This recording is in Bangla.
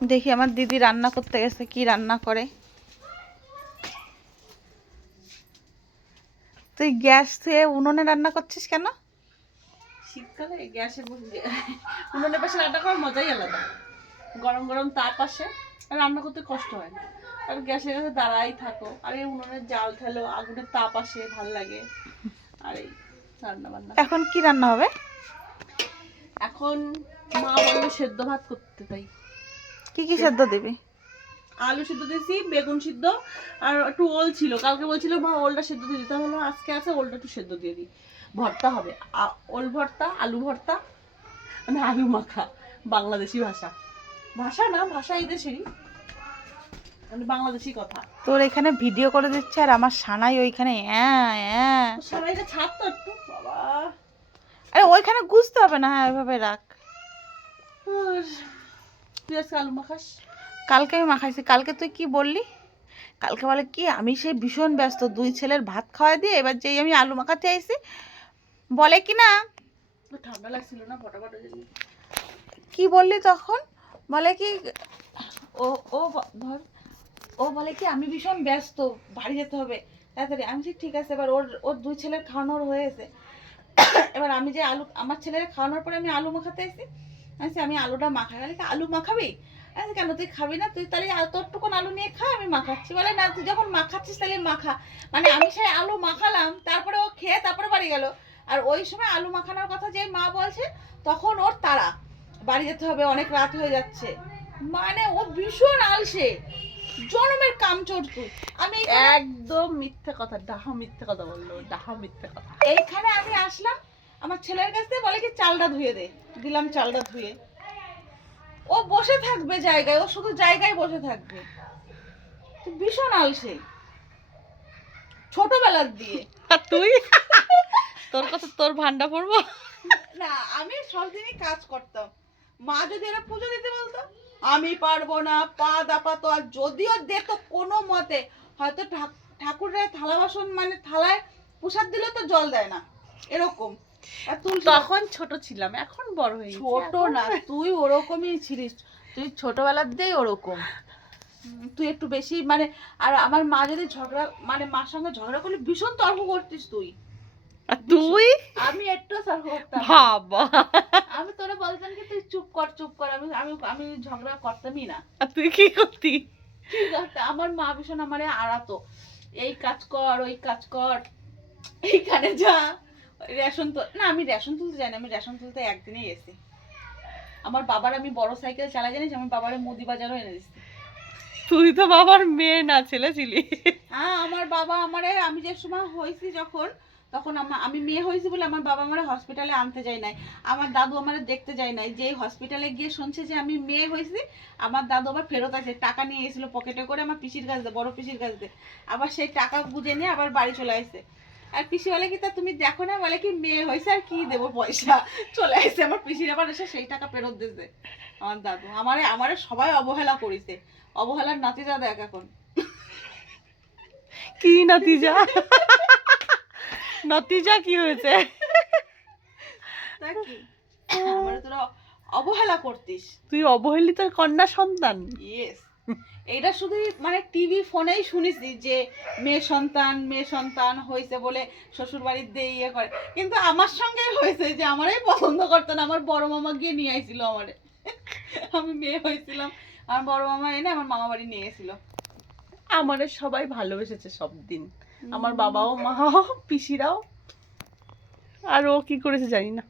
দেখি আমার দিদি রান্না করতে গেছে কি রান্না করে? তুই গ্যাস থেকে উনুনে রান্না করছিস কেন? শীতকালে গ্যাসে উনুনের পাশে রান্না করার মজাই আলাদা। গরম গরম তাপ আসে রান্না করতে কষ্ট হয় না। আর গ্যাসের কাছে দাঁড়াই থাকো। আর এই উনুনের জাল ঠেলো আগুনের তাপ আসে ভালো লাগে। আর এই রান্না বান্না এখন কি রান্না হবে? এখন মা বলল সেদ্ধ ভাত করতে তাই। কি কি সেদ্ধ দিবি? আলু সিদ্ধ দিয়েছি বেগুন সিদ্ধ আর একটু ওল ছিল। কালকে বলছিল মা ওলটা সেদ্ধ দিয়ে দিতে হলো আজকে আছে ওলটা একটু সেদ্ধ দিয়ে দিই ভর্তা হবে। ওল ভর্তা আলু ভর্তা মানে আলু মাখা বাংলাদেশি ভাষা। ভাষা না ভাষা এই দেশেরই মানে বাংলাদেশি কথা। তোর এখানে ভিডিও করে দিচ্ছে আর আমার সানাই ওইখানে হ্যাঁ হ্যাঁ ছাড় তো একটু বাবা। আরে ওইখানে গুছতে হবে না হ্যাঁ ওইভাবে রাখ। আর তুই আজকে আলু মাখাস? কালকে আমি মাখাইছি। কালকে তুই কি বললি? কালকে বলে কি আমি সেই ভীষণ ব্যস্ত দুই ছেলের ভাত খাওয়া দিয়ে এবার যেই আমি আলু মাখাতে আইছি বলে কি না? তো ঠান্ডা লাগছিল না ফটাফট কি বললি তখন? বলে কি ও ও ধর ও বলে কি আমি ভীষণ ব্যস্ত বাড়ি যেতে হবে তাড়াতাড়ি। আমি ঠিক আছে এবার ওর ওর দুই ছেলের খাওয়ানোর হয়েছে এবার আমি যে আলু আমার ছেলের খাওয়ানোর পরে আমি আলু মাখাতে এসেছি বলছি, আমি আলুটা মাখাই। বলে কি আলু মাখাবি? আমি কেন তুই খাবি না? তুই তাহলে তোরটুকুন আলু নিয়ে খা আমি মাখাচ্ছি। বলে না তুই যখন মাখাচ্ছিস তাহলে মাখা। মানে আমি সেই আলু মাখালাম তারপরে ও খেয়ে তারপরে বাড়ি গেল। আর ওই সময় আলু মাখানোর কথা যে মা বলছে তখন ওর তাড়া। বাড়ি যেতে হবে অনেক রাত হয়ে যাচ্ছে। মানে ও ভীষণ আলসে। জনমের কাম তুই। আমি একদম মিথ্যে কথা ডাহা মিথ্যে কথা বলল ডাহা মিথ্যে কথা। এইখানে আমি আসলাম আমার ছেলের কাছ থেকে বলে কি চালটা ধুয়ে দে। দিলাম চালটা ধুয়ে। ও বসে থাকবে জায়গায় ও শুধু জায়গায় বসে থাকবে। ভীষণ আলসে ছোটবেলার দিয়ে। আর তুই? তোর কথা তোর ভান্ডা পড়ব? না আমি সব দিনই কাজ করতাম। মা যদি এরা পুজো দিতে বলতো আমি পারব না পা দাপাতো আর যদিও দিত কোনো মতে হয়তো ঠাক- ঠাকুরের থালা বাসন মানে থালায় প্রসাদ দিলেও তো জল দেয় না। এরকম। তখন ছোট ছিলাম এখন বড় হয়ে ছোট না তুই ওরকমই ছিলিস তুই ছোটবেলার দিয়েই ওরকম। তুই একটু বেশি মানে আর আমার মা যদি ঝগড়া মানে মার সঙ্গে ঝগড়া করলে ভীষণ তর্ক করতিস তুই। তুই? আমি একটু তর্ক করতাম। বাবা। আমি তোরা বলতাম কি তুই চুপ কর চুপ কর আমি আমি আমি ঝগড়া করতামই না। তুই কি করতি? ঠিক আছে আমার মা ভীষণ আমারে আড়াতো। এই কাজ কর ওই কাজ কর এইখানে যা। রেশন তো না আমি রেশন তুলতে যাই না আমি রেশন তুলতে একদিনেই গেছি। আমার বাবার আমি বড় সাইকেল চালাই জানিস? আমার বাবারে মুদি বাজারও এনে দিচ্ছি তুই তো বাবার মেয়ে না ছেলে ছিলি। হ্যাঁ আমার বাবা আমারে আমি যে সময় হয়েছি যখন তখন আমার আমি মেয়ে হয়েছি বলে আমার বাবা আমারে হসপিটালে আনতে যায় নাই। আমার দাদু আমারে দেখতে যায় নাই যে হসপিটালে গিয়ে শুনছে যে আমি মেয়ে হয়েছি আমার দাদু আবার ফেরত আছে টাকা নিয়ে এসেছিল পকেটে করে আমার পিসির কাছ দিয়ে বড় পিসির কাছ দিয়ে। আবার সেই টাকা বুঝে নিয়ে আবার বাড়ি চলে আসছে আর পিসি বলে কি তা তুমি দেখো না? বলে কি মেয়ে হয়েছে আর কি দেবো পয়সা? চলে আসছে। আমার পিসির আবার এসে সেই টাকা ফেরত দিয়েছে আমার দাদু। আমারে আমারে সবাই অবহেলা করেছে। অবহেলার নাতিজা দেখ এখন। কি নতিজা? নতিজা কি হয়েছে? আমারে তোরা অবহেলা করতিস। তুই অবহেলিত কন্যা সন্তান? ইয়েস এইটা শুধু মানে টিভি ফোনেই শুনেছি যে মেয়ে সন্তান মেয়ে সন্তান হয়েছে বলে শ্বশুর বাড়ির দিয়ে ইয়ে করে। কিন্তু আমার সঙ্গে হয়েছে যে আমারই পছন্দ করতো না আমার বড় মামা গিয়ে নিয়ে আইছিল আমারে। আমি মেয়ে হয়েছিলাম আমার বড় মামা এনে আমার মামা বাড়ি নিয়ে গেছিল আমাদের সবাই ভালোবেসেছে সব দিন আমার বাবাও মাও পিসিরাও। আর ও কি করেছে জানি না।